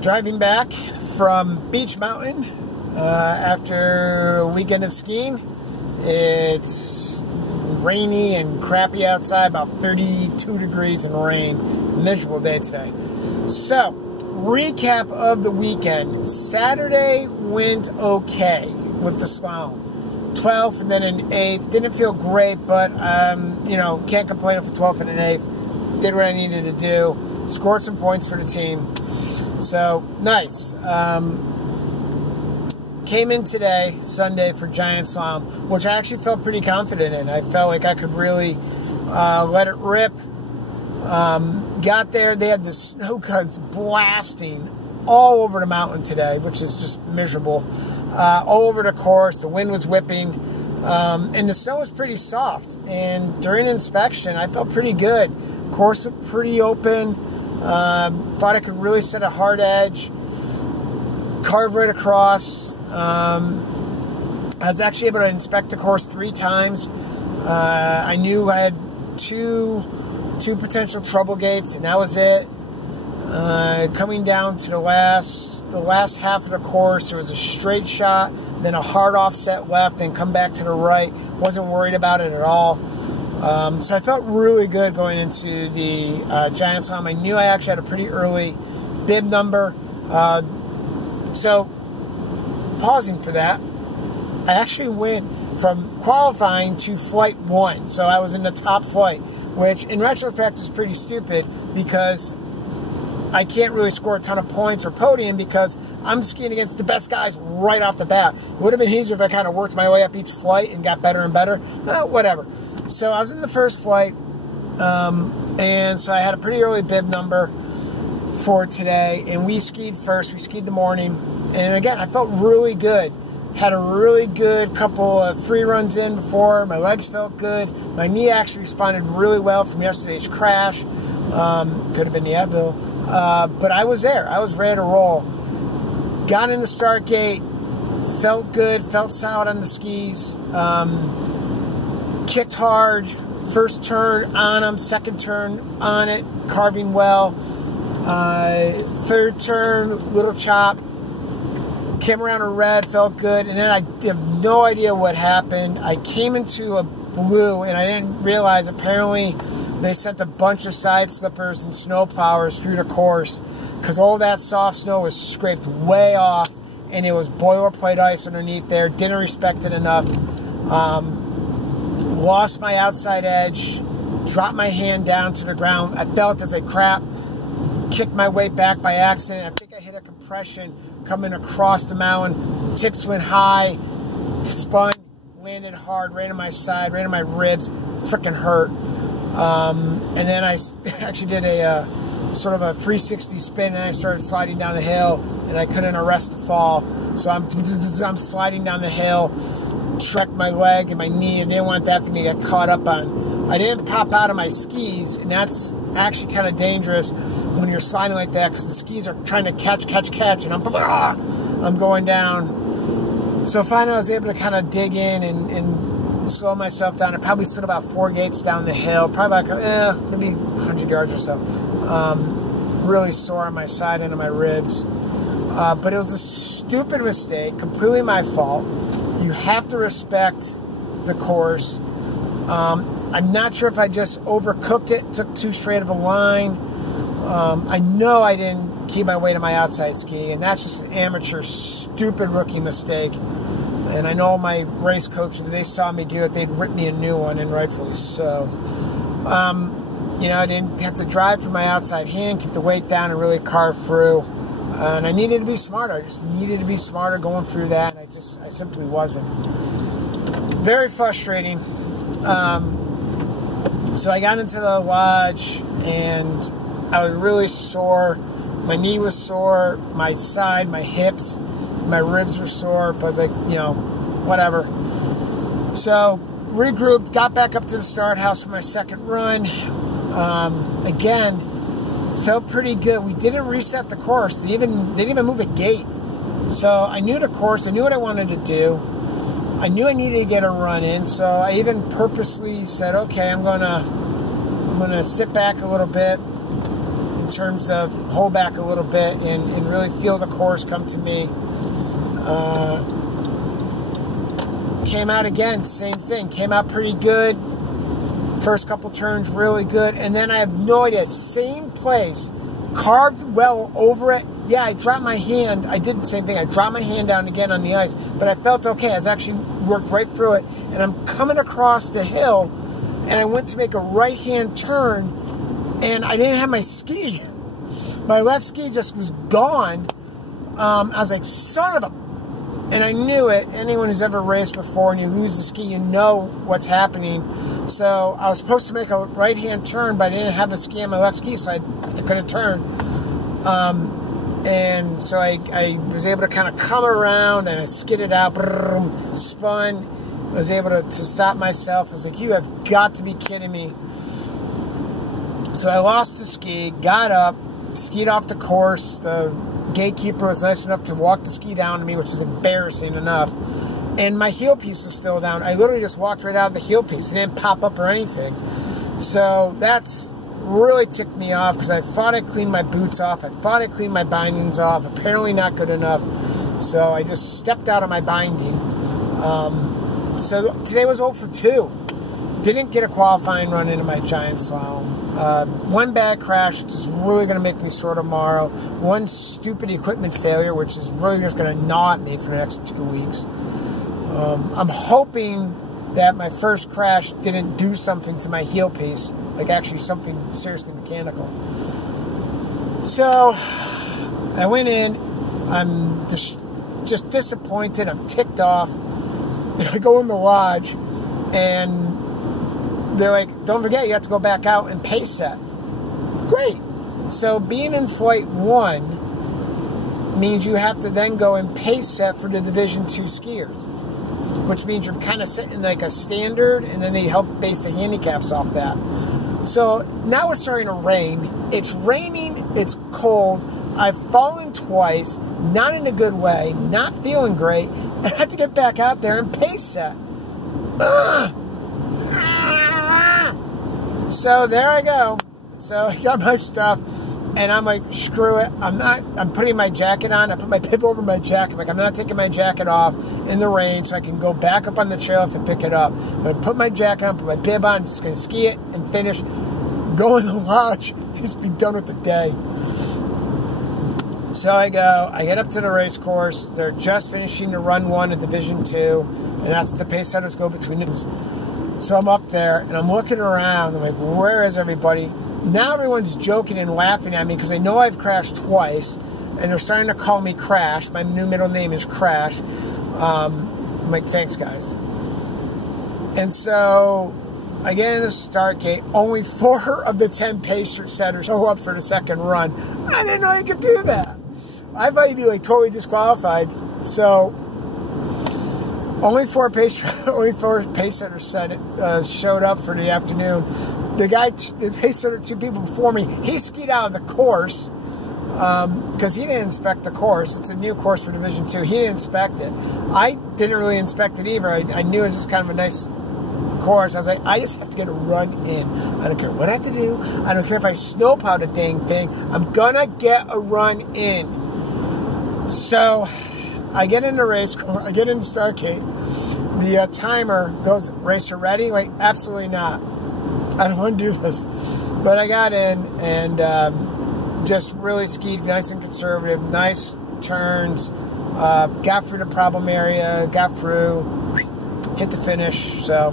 Driving back from Beech Mountain after a weekend of skiing. It's rainy and crappy outside, about 32 degrees and rain. Miserable day today. So, recap of the weekend. Saturday went okay with the slalom. 12th and then an 8th. Didn't feel great, but, you know, can't complain with a 12th and an 8th. Did what I needed to do. Scored some points for the team. So, nice. Came in today, Sunday, for Giant Slalom, which I actually felt pretty confident in. I felt like I could really let it rip. Got there, they had the snow guns blasting all over the mountain today, which is just miserable. All over the course, the wind was whipping, and the snow was pretty soft. And during inspection, I felt pretty good. Course looked pretty open. Thought I could really set a hard edge, carve right across. I was actually able to inspect the course 3 times. I knew I had two potential trouble gates, and that was it. Coming down to the last half of the course, there was a straight shot, then a hard offset left, then come back to the right. Wasn't worried about it at all. So I felt really good going into the Giant Slalom. I knew I actually had a pretty early bib number. So pausing for that, I actually went from qualifying to flight 1. So I was in the top flight, which in retrospect is pretty stupid because I can't really score a ton of points or podium because I'm skiing against the best guys right off the bat. It would have been easier if I kind of worked my way up each flight and got better and better. Whatever. So I was in the first flight, and so I had a pretty early bib number for today, and we skied first. We skied the morning. And again, I felt really good. Had a really good couple of free runs in before. My legs felt good. My knee actually responded really well from yesterday's crash. Could have been the Advil. But I was there. I was ready to roll. Got in the start gate. Felt good. Felt solid on the skis. Kicked hard. First turn on them. Second turn on it. Carving well. Third turn, little chop. Came around a red, felt good, and then I have no idea what happened. I came into a blue, and I didn't realize apparently they sent a bunch of side slippers and snow plowers through the course because all that soft snow was scraped way off, and it was boilerplate ice underneath there. Didn't respect it enough. Lost my outside edge, dropped my hand down to the ground. I felt as a crap. Kicked my weight back by accident. I think I hit a compression coming across the mountain. Tips went high, spun, landed hard, ran on my side, ran on my ribs, freaking hurt. And then I actually did a sort of a 360 spin, and I started sliding down the hill, and I couldn't arrest the fall. So I'm sliding down the hill, tracked my leg and my knee, and didn't want that thing to get caught up on. I didn't pop out of my skis, and that's actually kind of dangerous when you're sliding like that because the skis are trying to catch, and I'm going down. So finally I was able to kind of dig in and slow myself down. I probably slid about 4 gates down the hill, probably like maybe 100 yards or so. Really sore on my side and on my ribs. But it was a stupid mistake, completely my fault. You have to respect the course. I'm not sure if I just overcooked it, took too straight of a line. I know I didn't keep my weight on my outside ski, and that's just an amateur, stupid rookie mistake. And I know my race coach, if they saw me do it, they'd rip me a new one, and rightfully so. You know, I didn't have to drive from my outside hand, keep the weight down, and really carve through. And I needed to be smarter. I just needed to be smarter going through that, and I simply wasn't. Very frustrating. So I got into the lodge, and I was really sore. My knee was sore, my side, my hips, my ribs were sore, but I was like, you know, whatever. So regrouped, got back up to the start house for my second run. Again, felt pretty good. We didn't reset the course. They didn't even move a gate. So I knew the course. I knew what I wanted to do. I knew I needed to get a run in, so I even purposely said, okay, I'm gonna sit back a little bit, in terms of hold back a little bit and really feel the course come to me. Came out again, same thing. Came out pretty good. First couple turns, really good. And then I have no idea, same place, carved well over it. Yeah, I dropped my hand. I did the same thing. I dropped my hand down again on the ice, but I felt okay. I was actually worked right through it. And I'm coming across the hill, and I went to make a right-hand turn, and I didn't have my ski. My left ski just was gone. I was like, son of a... And I knew it. Anyone who's ever raced before and you lose the ski, you know what's happening. So I was supposed to make a right-hand turn, but I didn't have a ski on my left ski, so I couldn't turn. And so I was able to kind of come around, and I skidded out, brrr, spun, was able to stop myself. I was like, you have got to be kidding me. So I lost the ski, got up, skied off the course. The gatekeeper was nice enough to walk the ski down to me, which is embarrassing enough. And my heel piece was still down. I literally just walked right out of the heel piece. It didn't pop up or anything. So that's really ticked me off because I thought I cleaned my boots off. I thought I cleaned my bindings off. Apparently not good enough. So I just stepped out of my binding. So today was 0 for 2. Didn't get a qualifying run into my giant slalom. One bad crash, which is really going to make me sore tomorrow. One stupid equipment failure, which is really just going to gnaw at me for the next 2 weeks. I'm hoping that my first crash didn't do something to my heel piece, like actually something seriously mechanical. So I went in. I'm just disappointed. I'm ticked off. I go in the lodge, and they're like, don't forget, you have to go back out and pace set. Great. So being in flight 1 means you have to then go and pace set for the Division 2 skiers, which means you're kind of sitting like a standard, and then they help base the handicaps off that. So now it's starting to rain. It's raining. It's cold. I've fallen twice, not in a good way, not feeling great, and I have to get back out there and pace set. Ugh. So there I go. So I got my stuff, and I'm like, screw it. I'm putting my jacket on. I put my bib over my jacket. I'm like, I'm not taking my jacket off in the rain so I can go back up on the trail to pick it up. I'm going to put my jacket on, put my bib on, I'm just going to ski it and finish. Go in the lodge, just be done with the day. So I go, I get up to the race course. They're just finishing the run 1 at Division 2, and that's the pace setters go between us. So I'm up there, and I'm looking around. I'm like, where is everybody? Now everyone's joking and laughing at me because they know I've crashed twice, and they're starting to call me Crash. My new middle name is Crash. I'm like, thanks, guys. And so I get in the start gate. Only 4 of the 10 pace setters show up for the second run. I didn't know you could do that. I thought you'd be like totally disqualified. So only 4 pace setters showed up for the afternoon. The pace setter 2 people before me, he skied out of the course because he didn't inspect the course. It's a new course for Division 2. He didn't inspect it. I didn't really inspect it either. I knew it was just kind of a nice course. I was like, I just have to get a run in. I don't care what I have to do. I don't care if I snowplow the dang thing. I'm gonna get a run in. So I get in the race car, I get in the start gate. The timer goes, racer ready? Like, absolutely not. I don't want to do this. But I got in and just really skied nice and conservative, nice turns, got through the problem area, got through, hit the finish. So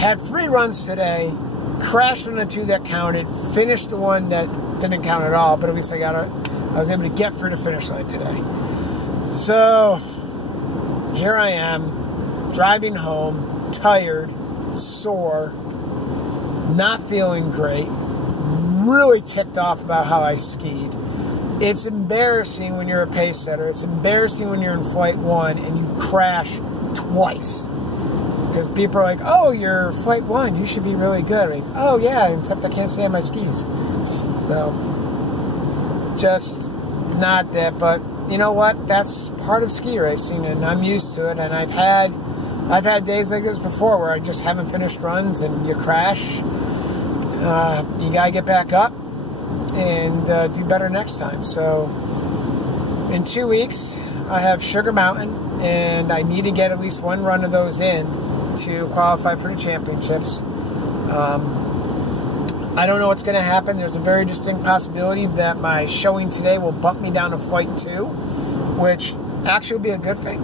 had 3 runs today, crashed on the 2 that counted, finished the 1 that didn't count at all, but at least I was able to get through the finish line today. So here I am, driving home, tired, sore, not feeling great, really ticked off about how I skied. It's embarrassing when you're a pace setter. It's embarrassing when you're in flight 1 and you crash twice. Because people are like, oh, you're flight 1, you should be really good. Like, oh yeah, except I can't stay on my skis. So, just not that, but you know what? That's part of ski racing, and I'm used to it. And I've had days like this before where I just haven't finished runs, and you crash. You gotta get back up, and do better next time. So in 2 weeks, I have Sugar Mountain, and I need to get at least one run of those in to qualify for the championships. I don't know what's going to happen. There's a very distinct possibility that my showing today will bump me down to Flight 2, which actually will be a good thing,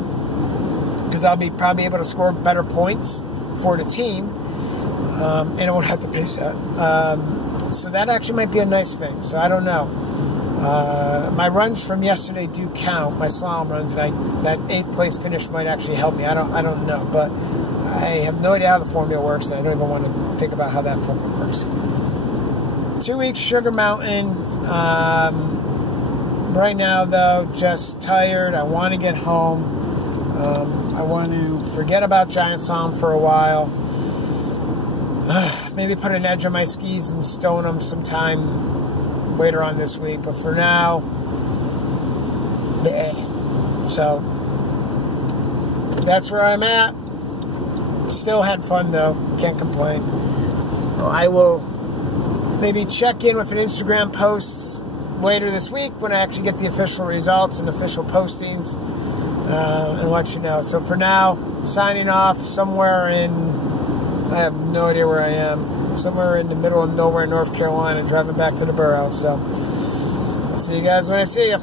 because I'll be probably able to score better points for the team, and I won't have to pay set. So that actually might be a nice thing. So I don't know. My runs from yesterday do count, my slalom runs, and that 8th place finish might actually help me. I don't know, but I have no idea how the formula works, and I don't even want to think about how that formula works. 2 weeks, Sugar Mountain. Right now, though, just tired. I want to get home. I want to forget about Giant Slalom for a while. Maybe put an edge on my skis and stone them sometime later on this week. But for now, bleh. So that's where I'm at. Still had fun, though. Can't complain. I will maybe check in with an Instagram post later this week when I actually get the official results and official postings, and let you know. So for now, signing off somewhere in, I have no idea where I am, somewhere in the middle of nowhere, North Carolina, driving back to the borough. So I'll see you guys when I see you.